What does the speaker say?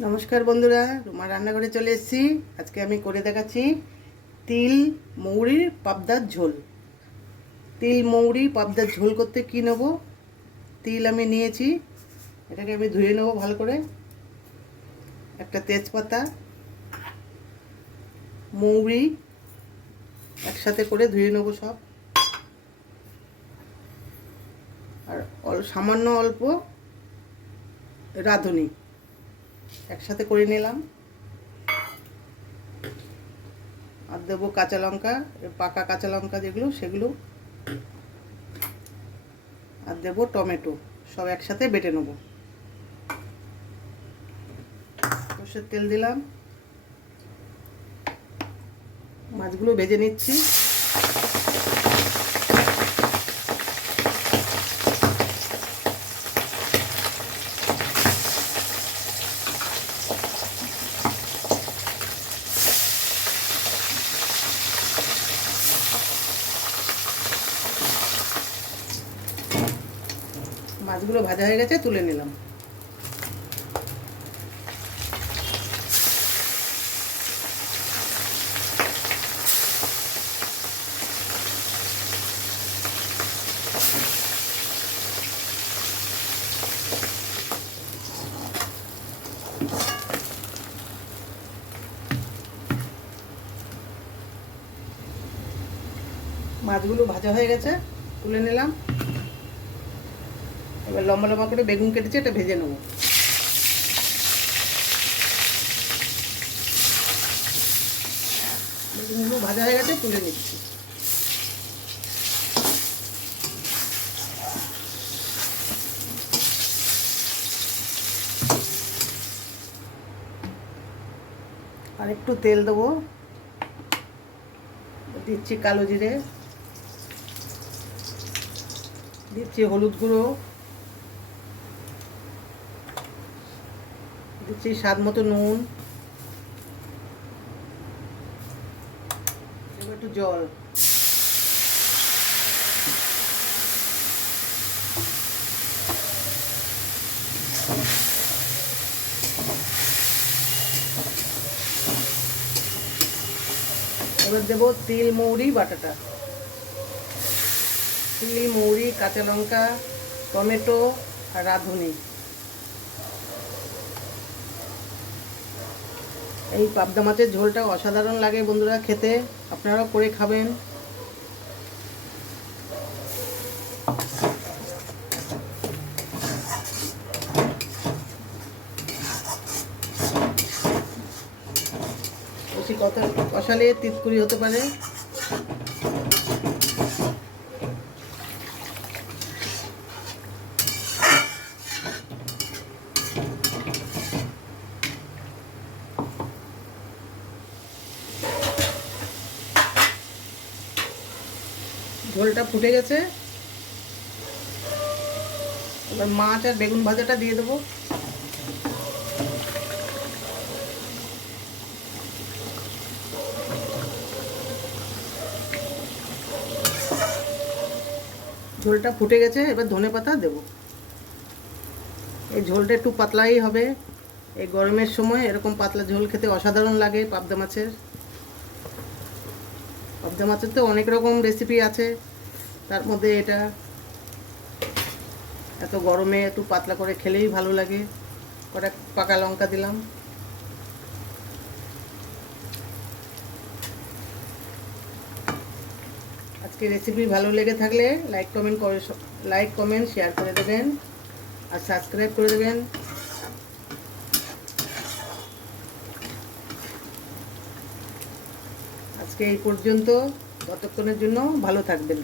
নমস্কার বন্ধুরা রুমা রান্নাঘরে চলে এসেছি। আজকে আমি করে দেখাচ্ছি তিল মৌরির পাবদার ঝোল। তিল মৌরি পাবদার ঝোল করতে কি নেব? তিল আমি নিয়েছি, এটাকে আমি ধুয়ে নেব ভালো করে। একটা তেজপাতা, মৌরি একসাথে করে ধুয়ে নেব সব। আর সামান্য অল্প রাঁধুনি। একসাথে করে নিলাম। আর দেবো কাঁচা লঙ্কা, পাকা কাঁচা লঙ্কা যেগুলো, সেগুলো। আর দেবো টমেটো, সব একসাথে বেটে নেব। সর্ষের তেল দিলাম। মাছগুলো ভেজে নিচ্ছি। মাছগুলো ভাজা হয়ে গেছে তুলে নিলাম। মাছগুলো ভাজা হয়ে গেছে তুলে নিলাম। এবার লম্বা লম্বা করে বেগুন কেটেছি, এটা ভেজে নেব। বেগুনগুলো ভাজা হয়ে গেছে, তুলে নিচ্ছি। আর একটু তেল দেবো। দিচ্ছি কালো জিরে। দিচ্ছি হলুদ গুঁড়ো। দিচ্ছি স্বাদ মতো নুন। একটু জল। এবার দেবো তিল মৌরি বাটাটা। তিল মৌরি, কাঁচা লঙ্কা, টমেটো আর রাঁধুনি। এই পাবদা মাছের ঝোলটা অসাধারণ লাগে বন্ধুরা খেতে। আপনারাও করে খাবেন। বেশি কথা কষালে তিতকুড়ি হতে পারে। ঝোলটা ফুটে গেছে। এবার মাছ আর বেগুন ভাজাটা দিয়ে দেবো। ঝোলটা ফুটে গেছে, এবার ধনে পাতা দেবো। এই ঝোলটা একটু পাতলাই হবে। এই গরমের সময় এরকম পাতলা ঝোল খেতে অসাধারণ লাগে পাবদা মাছের। পাবদা মাছের তো অনেক রকম রেসিপি আছে। তার মধ্যে এটা এত গরমে একটু পাতলা করে খেলেই ভালো লাগে। কটা পাকা লঙ্কা দিলাম। আজকে রেসিপি ভালো লেগে থাকলে লাইক কমেন্ট করে লাইক কমেন্ট শেয়ার করে দেবেন। আর সাবস্ক্রাইব করে দেবেন। আজকে এই পর্যন্ত। ততক্ষণের জন্য ভালো থাকবেন।